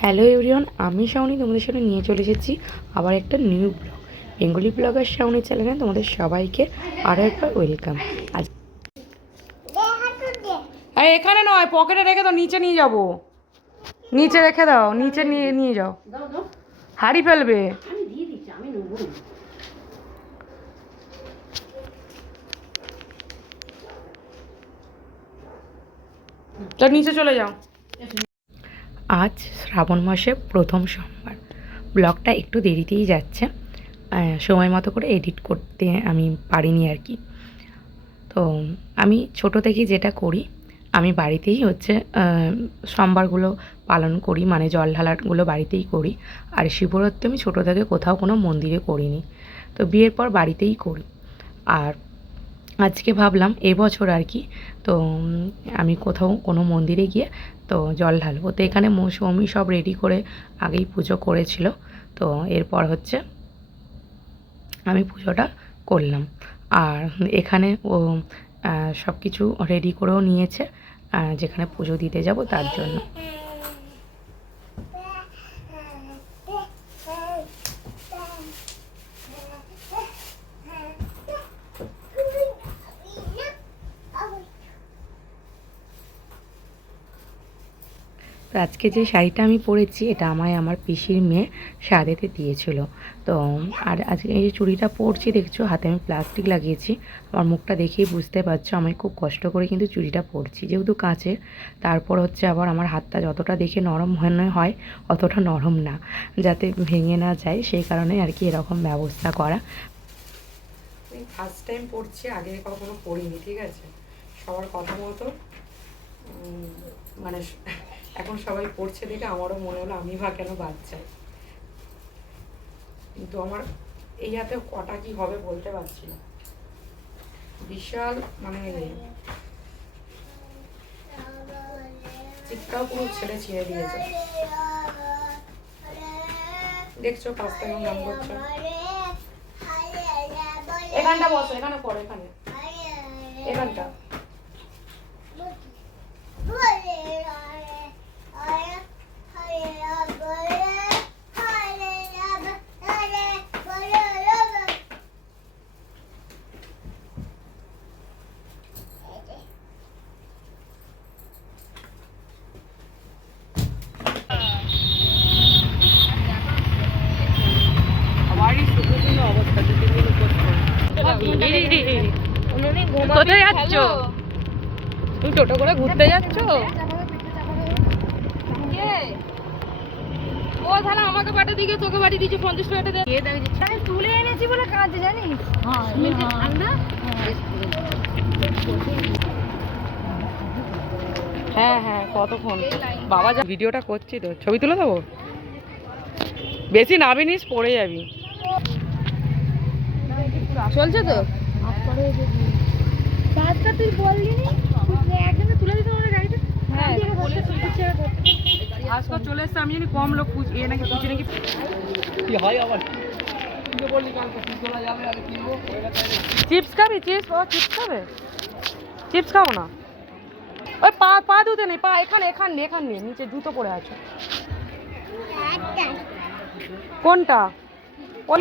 Hello everyone, আমি শাওনি তোমাদের সাথে নিয়ে চলে এসেছি আবার একটা new blog. Bengali blogger Shaoni চ্যানেলে তোমাদের সবাইকে আরও একবার ওয়েলকাম। আজ এখানে নয়, পকেটে রেখে দাও, নিচে নিয়ে যাবো। নিচে রেখে দাও, নিচে নিয়ে নিয়ে যাও, হারিয়ে ফেলবে। তো নিচে চলে যাও। আজ শ্রাবণ মাসের প্রথম সোমবার। ব্লগটা একটু দেরিতেই যাচ্ছে, সময় মতো করে এডিট করতে আমি পারিনি আর কি। তো আমি ছোট থেকে যেটা করি, আমি বাড়িতেই হচ্ছে সোমবারগুলো পালন করি, মানে জল ঢালাগুলো বাড়িতেই করি। আর শিবরাত্রি আমি ছোটো থেকে কোথাও কোনো মন্দিরে করিনি, তো বিয়ের পর বাড়িতেই করি। আর আজকে ভাবলাম এবছর আর কি, তো আমি কোথাও কোনো মন্দিরে গিয়ে তো জল ঢালবো। তো এখানে মৌসুমি সব রেডি করে আগেই পুজো করেছিল, তো এরপর হচ্ছে আমি পুজোটা করলাম। আর এখানে ও সব কিছু রেডি করেও নিয়েছে যেখানে পুজো দিতে যাব তার জন্য। তো আজকে যে শাড়িটা আমি পরেছি, এটা আমায় আমার পিসির মেয়ে সাদেতে দিয়েছিল। তো আর আজকে এই যে চুড়িটা পরছি দেখছো, হাতে আমি প্লাস্টিক লাগিয়েছি। আমার মুখটা দেখেই বুঝতে পারছো আমি খুব কষ্ট করে কিন্তু চুড়িটা পরছি, যেহেতু কাঁচের। তারপর হচ্ছে আবার আমার হাতটা যতটা দেখে নরম মনে হয় অতটা নরম না, যাতে ভেঙে না যায়, সেই কারণে আর কি এরকম ব্যবস্থা করা। ফার্স্ট টাইম পরছি, আগে কখনো পরিনি, ঠিক আছে। সবার কথা মতো মানে এখন সবাই পড়ছে দেখে আমারও মনে হলো আমি বা কেন বাদ চাই, কিন্তু আমার এই হাতে কটা কি হবে বলতে পারছি না। বিশাল মানে চিপটাও পুরো ছেড়ে ছিঁড়ে দিয়েছে, দেখছো কাজটা কেমন নাম করছো। এখানটা বসো, এখানে পড়ো, এখানে এখানটা। কোথায় যাচ্ছ তুমি? টোটো করে ঘুরতে যাচ্ছ? ও তাহলে আমাকে বাটা দিকে তোকে বাড়ি দিয়েছে 50 টাকা দিয়ে আমি তুলে এনেছি বলে কাঁদে জানিস। হ্যাঁ হ্যাঁ, কতক্ষণ বাবা যা ভিডিওটা করছি, তো ছবি তুলে দেবো। বেশি নামিনিস, পড়ে যাবি। চলছে তো কাজটা, তুই বললি একজনে তুলে দিতে আমাদের গাড়িটা। হ্যাঁ আজকে চলে এসছে, আমি জানি কম লোক এ নাকি পুজো নাকি কি হয়। আবার চিপস খাবি? চিপস, ও চিপস খাবে? চিপস খাবো না। ওই পা পা ধুতে নেই, পা এখানে এখানে এখানে নিচে জুতো পরে আছে। কোনটা? ওই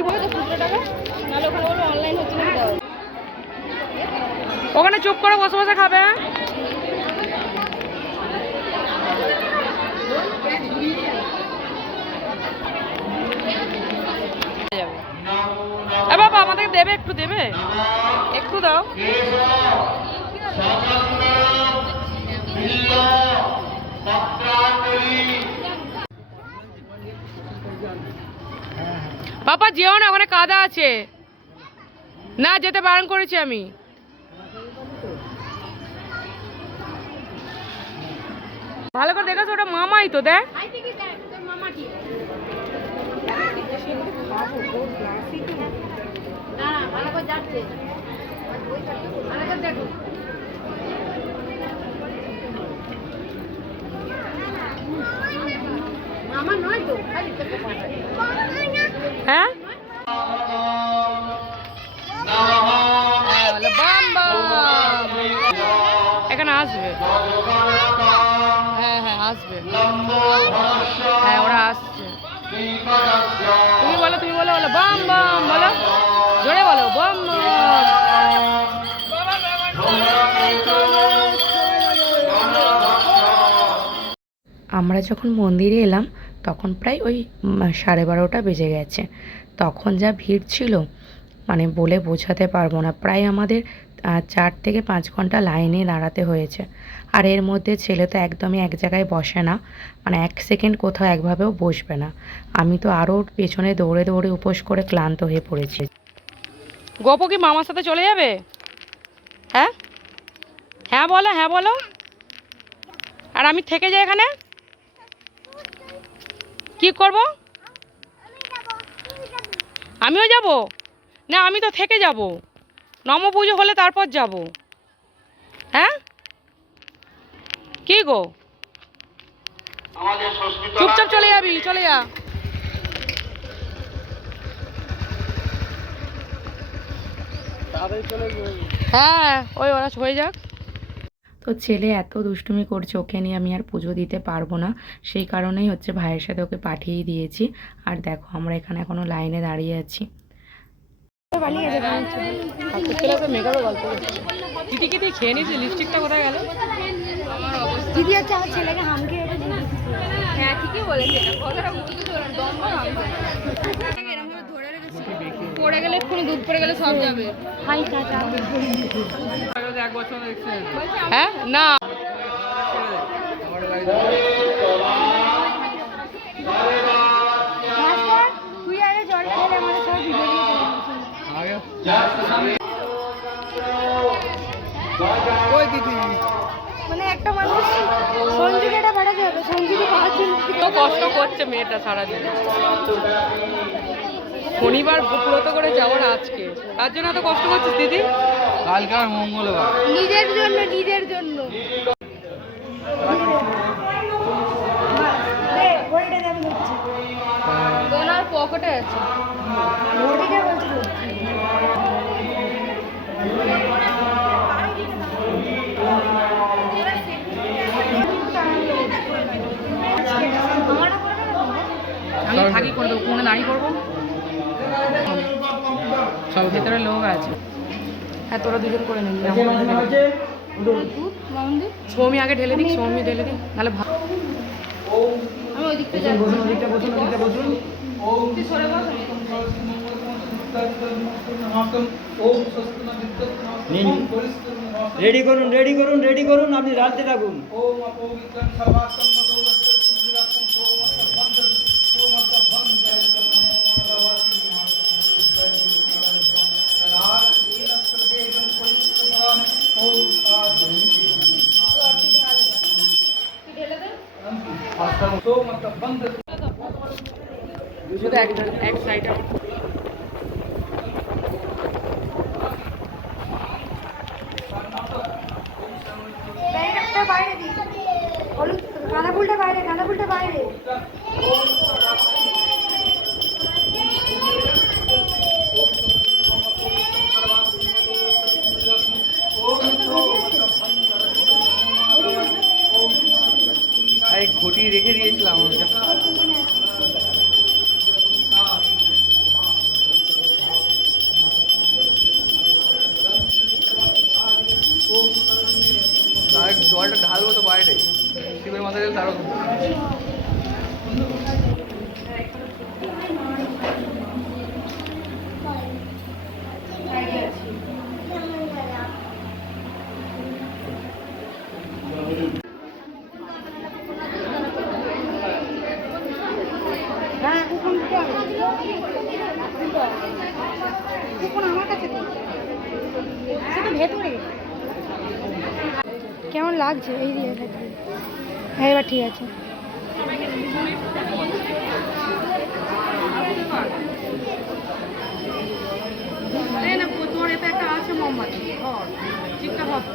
ওখানে চুপ করে বসে বসে খাবে। বাবা আমাদেরকে দেবে, একটু দেবে, একটু দাও। বাবা যেও না, ওখানে কাদা আছে, না যেতে বারণ করেছি আমি। ভালো করে দেখাস, ওটা মামাই তো, দেখ। হ্যাঁ এখানে আসবে, হ্যাঁ হ্যাঁ আসবে, হ্যাঁ ওরা তুমি বলো বলো বাম বাম বলো, জোরে বলো বাম বাম। আমরা যখন মন্দিরে এলাম তখন প্রায় ওই 12:30 বেজে গেছে। তখন যা ভিড় ছিল মানে বলে বোঝাতে পারবো না। প্রায় আমাদের 4 থেকে 5 ঘন্টা লাইনে দাঁড়াতে হয়েছে। আর এর মধ্যে ছেলে তো একদমই এক জায়গায় বসে না, মানে 1 সেকেন্ড কোথাও একভাবেও বসবে না। আমি তো আরও পেছনে দৌড়ে দৌড়ে উপোস করে ক্লান্ত হয়ে পড়েছি। গোপু কি মামার সাথে চলে যাবে? হ্যাঁ হ্যাঁ বলো, হ্যাঁ বলো। আর আমি থেকে যাই এখানে, কি করব? আমিও যাব না, আমি তো থেকে যাব, নম পুজো হলে তারপর যাব। হ্যাঁ কি গো, চুপচাপ চলে যাবি, চলে যা। হ্যাঁ ওই ওরা হয়ে যাক। তো ছেলে এত দুষ্টুমি করছে, ওকে নিয়ে আমি আর পুজো দিতে পারবো না, সেই কারণেই হচ্ছে ভাইয়ের সাথে ওকে পাঠিয়ে দিয়েছি। আর দেখো আমরা এখানে এখনো লাইনে দাঁড়িয়ে আছি। দিদি কি দিয়ে খেয়ে নিয়েছি, লিপস্টিকটা কোথায় গেল? দিদি হচ্ছে আমার ছেলেকে হামকে হ্যাঁ ঠিকই বলেছে, পড়ে গেলে এক্ষুনি দুধ পড়ে গেলে সব যাবে। হ্যাঁ না তুই আগে জলটা খেলে আমাদের সব ভিডিও মানে একটা মানুষ সঞ্জুকে পাঠাতে হবে, সঞ্জুকে পাওয়ার জন্য কষ্ট করছে মেয়েটা সারাদিন। শনিবার ব্রত করে যাওয়ার আজকে, তার জন্য এত কষ্ট করছিস দিদি? কালকে আর মঙ্গলবার, নিজের জন্য, নিজের জন্য। ওনার পকেটে আছে, আমি থাকি করে দেবো, কোনে দাঁড়িয়ে করবো, ভেতরে লোক আছে। হ্যাঁ তোরা দুজন করে নিবি, সৌমি আগে ঢেলে দিক, সৌমি ঢেলে দিক, নাহলে ভালো। আমি ওই দিকটা যাবো, সরে বস। রেডি করুন, রেডি করুন, রেডি করুন, আপনি রাখতে থাকুন। শুধু এক সাইডে বাইরে দিই, হলুদ গাঁদা ফুলটা বাইরে, গাঁদা ফুলটা বাইরে। ঘটি রেখে দিয়েছিলাম জলটা ঢালবো তো বাইরে, শিবের মাথায় গেলে তারও কেমন লাগছে এই দিয়ে? হ্যাঁ এবার ঠিক আছে। তোর এতে একটা আছে মোমবাতি, ঠিকঠাক হবে।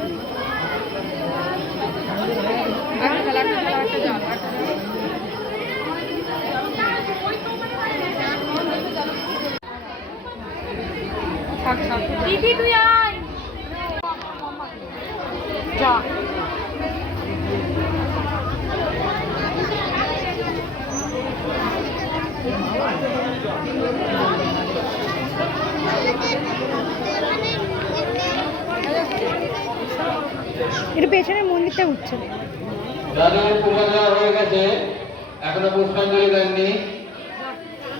দিদি তুই আয় যা। এটা পেছনের মন্দিরটা উঠছে যাদের পূজা দেওয়া হয়ে গেছে এখনো পুষ্পাঞ্জলি দেননি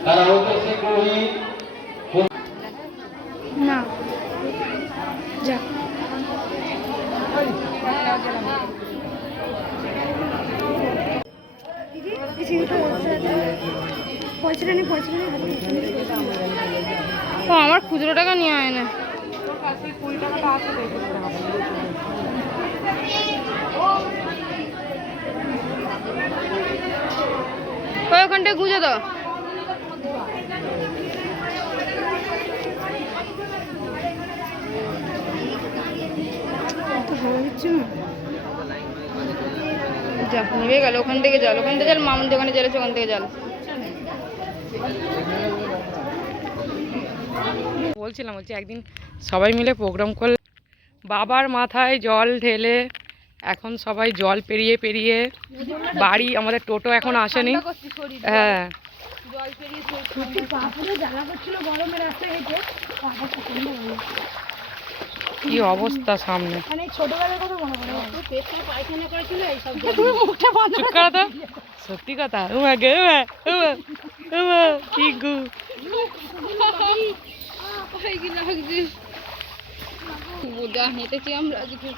তারা হতে শীঘ্রই না যা পয়সাটা নেই ও আমার খুচরো টাকা নিয়ে আয় না ওই ওখানটায় গুঁজে দাও ভালো দিচ্ছে না যা নেবে গেল ওখান থেকে জল ওখান থেকে জল মামুন দোকানে জল আছে ওখান থেকে জল বলছি একদিন সবাই মিলে প্রোগ্রাম করলে বাবার মাথায় জল ঢেলে এখন সবাই জল পেরিয়ে পেরিয়ে বাড়ি আমাদের টোটো এখন আসেনি হ্যাঁ জল পেরিয়ে সত্যি পা পুরো জ্বালা করছিল গরমে রাস্তায় হেঁটে পাটা ঠান্ডা হয়ে গেছে। কি অবস্থা সামনে মানে ছোটবেলার কথা মনে পড়ে পেটটা পায়খানা করেছিল এইসব তুমি মুখটা বন্ধ চুপ করো তো সত্যি কথা উমা গে উমা উমা উমা কি গু বুদা হেঁটেছি আমরা আজকে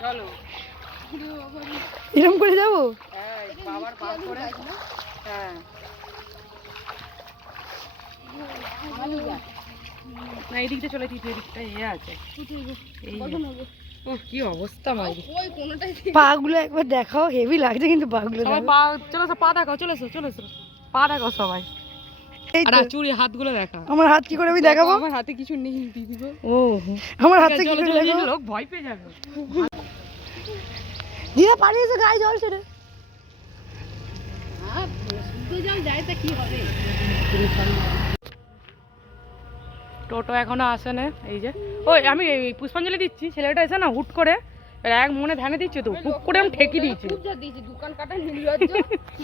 চলো এরকম করে যাবো হ্যাঁ বাবার পাস করে হ্যাঁ না এই দিকটা চলে দিতে এদিকটা ইয়ে আছে এই ও কি অবস্থা মাইরি ওই কোনোটাই পা গুলো একবার দেখাও হেভি লাগছে কিন্তু পা গুলো সবাই পা চলো পা দেখাও চলে এসো পা দেখাও সবাই আর চুড়ি হাতগুলো দেখা আমার হাত কি করে আমি দেখাবো আমার হাতে কিছু নেই দিদি গো ও আমার হাতে কি চলো করে চলো দেখাবো লোক ভয় পেয়ে যাবে দিদা পালিয়েছে গায়ে জল ছেড়ে জল যায় তা কি হবে টোটো এখনো আসে না এই যে ওই আমি এই পুষ্পাঞ্জলি দিচ্ছি ছেলেটা এসে না হুট করে এক মনে ধ্যানে দিচ্ছে তো হুট করে আমি ঠেকি দিয়েছি খুব যা দিয়েছি দোকান কাটা নির্লজ্জ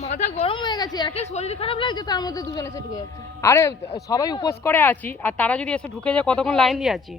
মাথা গরম হয়ে গেছে একে শরীর খারাপ লাগছে তার মধ্যে দুজন এসে ঢুকে যাচ্ছে আরে সবাই উপোস করে আছি আর তারা যদি এসে ঢুকে যায় কতক্ষণ লাইন দিয়ে আছি